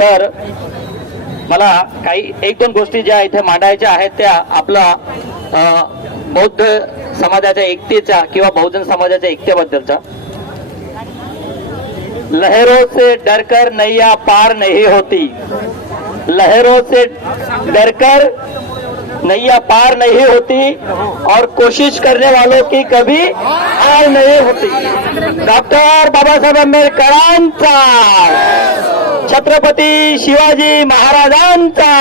तर मला काही एक दोन गोष्टी ज्या इथे मांडायच्या आहेत त्या आपला बौद्ध समाजाच्या एकतेच्या किंवा बहुजन समाजाच्या एकतेबद्दलच्या. लहरों से डरकर नैया पार नहीं होती. लहरों से डरकर नैया पार नहीं होती और कोशिश करने वालों की कभी हार नहीं होती. डॉक्टर बाबासाहेब आंबेडकरांचा छत्रपती शिवाजी महाराजांचा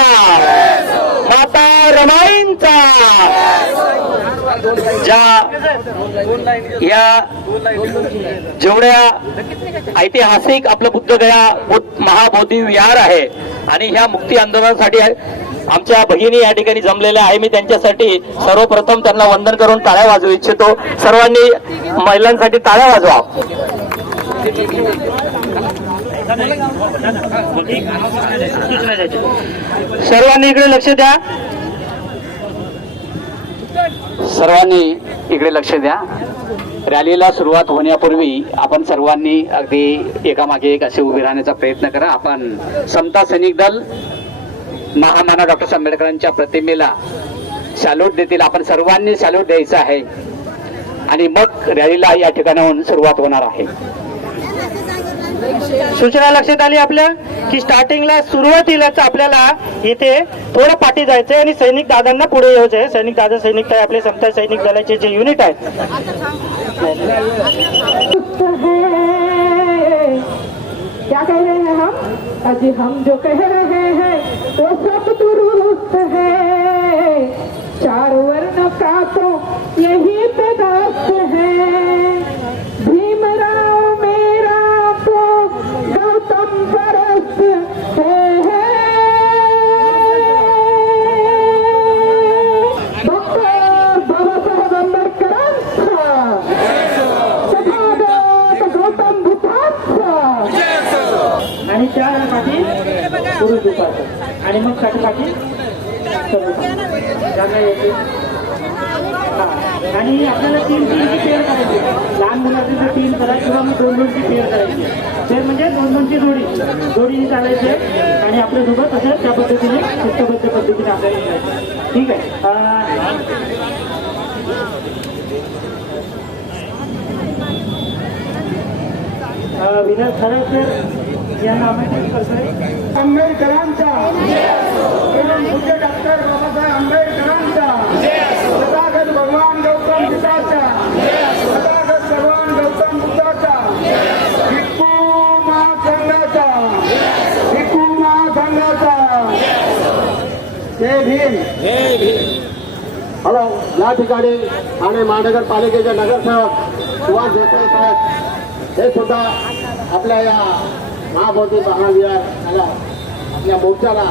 माता रमाईंचा ज्या या जेवढ्या ऐतिहासिक आपलं बुद्धगया बुद्ध महाबोधी विहार आहे आणि ह्या मुक्ती आंदोलनासाठी आमच्या भगिनी या ठिकाणी जमलेल्या आहे. मी त्यांच्यासाठी सर्वप्रथम त्यांना वंदन करून टाळ्या वाजवू इच्छितो. सर्वांनी महिलांसाठी टाळ्या वाजवा. सर्वांनी इकडे लक्ष द्या. सर्वांनी इकडे लक्ष द्या. रॅलीला सुरुवात होण्यापूर्वी आपण सर्वांनी अगदी एकामागे एक असे उभे राहण्याचा प्रयत्न करा. आपण समता सैनिक दल महामानव डॉक्टर आंबेडकरांच्या प्रतिमेला सॅल्यूट देतील. आपण सर्वांनी सॅल्यूट द्यायचं आहे. आणि मग रॅलीला या ठिकाणाहून सुरुवात होणार आहे. सूचना लक्षात आली आपल्या की स्टार्टिंगला सुरुवातीलाच आपल्याला इथे थोडं पाठी जायचंय आणि सैनिक दादांना पुढे यायचंय. सैनिक दादा सैनिक काय आपले समता सैनिक दलाचे जे युनिट आहेत. क्या कह रहे हैं हम? अजी हम जो कह रहे हैं वो सब दुरुस्त है। चार वर्ण का तो यही पेदास्त है। आणि चार पाठी पुरुष दुपारचं आणि मग पाठी जागा येते आणि आपल्याला तीन तीनची पेअर करायची. लहान मुलाची तर तीन करा किंवा मग दोन दोनची पेअर करायची. पेअर म्हणजे दोन दोनची जोडी. जोडीने चालायचे आणि आपल्यासोबत असं त्या पद्धतीने शिस्तबद्ध पद्धतीने आपल्याला ठीक आहे. विनर खरं तर या करतोय आंबेडकरांचा. पूज्य डॉक्टर बाबासाहेब आंबेडकरांचा. तथागत भगवान गौतम बुद्धाचा. तथागत भगवान गौतम बुद्धाचा. भिक्खू महासंघाचा. भिक्खू महासंघाचा. जय भीम. हॅलो या ठिकाणी ठाणे महानगरपालिकेचे नगरसेवक सुभाष देसाई साहेब हे सुद्धा आपल्या या महाबोधी महाविहार याला आपल्या मोर्चाला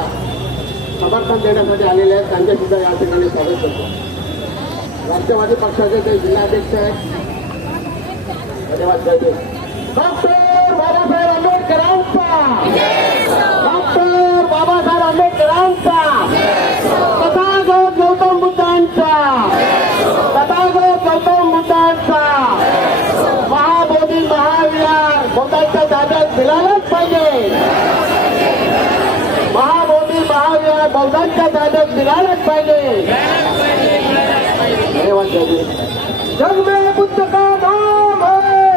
समर्थन देण्यासाठी आलेले आहेत. त्यांचे सुद्धा या ठिकाणी स्वागत करतो. राष्ट्रवादी पक्षाचे ते जिल्हाध्यक्ष आहेत. धन्यवाद करतो डॉक्टर बाबासाहेब आंबेडकरांचा. डॉक्टर बाबासाहेब आंबेडकरांचा तथागत गौतम बुद्धांचा तथागत गौतम बुद्धांचा महाबोधी महाविहार बौद्धांच्या ताब्यात दिलाच पाहिजे महाबोधी महाविहार बौद्धांच्या ताब्यात दिलाच पाहिजे. धन्यवाद जय जग में बुद्ध का नाम है.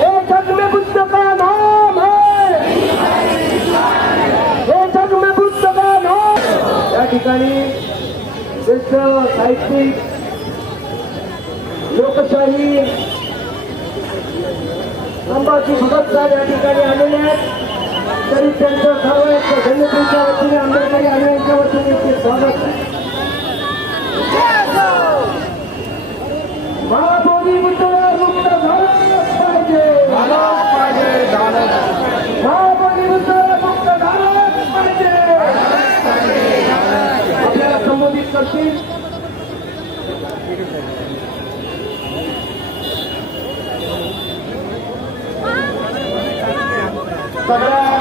ये जग में बुद्ध का नाम है. हे जग में बुद्ध का नाम या ठिकाणी ज्येष्ठ साहित्यिक लोकशाही संभाजी भगत साहेब या ठिकाणी आलेले आहेत. तरी त्यांचं सर्व जनतेच्या वतीने आंबेडकरी अनुयायांच्या वतीने ते स्वागत आहे. महाबोधी बुद्ध मुक्त झालंच पाहिजे महाबोधी बुद्ध मुक्त झालंच पाहिजे आपल्याला संबोधित करतील सगळ्या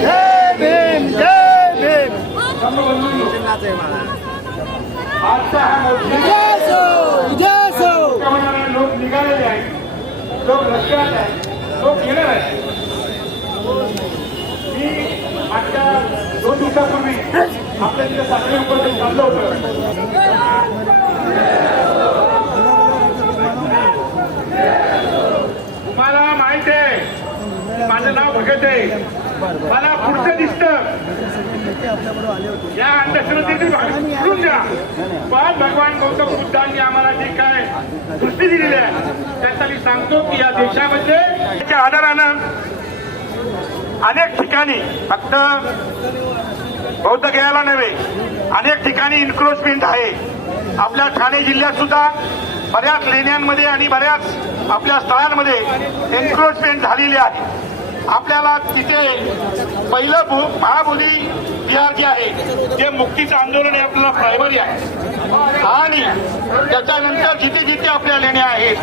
जय भीम जय भीम. लोक निघालेले लोक रस्त्यात आहे लोक येणार आहे मी मागच्या दोन दिवसापूर्वी आपल्या तिथे साखळी उपस्थित चाललं होतं. माझं नाव भगत आहे. मला पुढचं दिसतं. या अंधश्रद्धेतील भाग द्या. पण भगवान गौतम बुद्धांनी आम्हाला जे काय दृष्टी दिलेली आहे त्याचा मी सांगतो की या देशामध्ये त्याच्या आधारानं अनेक ठिकाणी फक्त बौद्ध गयाला नव्हे अनेक ठिकाणी इन्क्रोचमेंट आहे. आपल्या ठाणे जिल्ह्यात सुद्धा बऱ्याच लेण्यांमध्ये आणि बऱ्याच आपल्या स्थळांमध्ये एन्क्रोचमेंट झालेली आहे. आपल्याला तिथे पहिलं भू महाबोधी विहार जे आहे. जे मुक्तीचं आंदोलन हे आपल्याला प्रायमरी आहे. आणि त्याच्यानंतर जिथे जिथे आपल्या लेण्या आहेत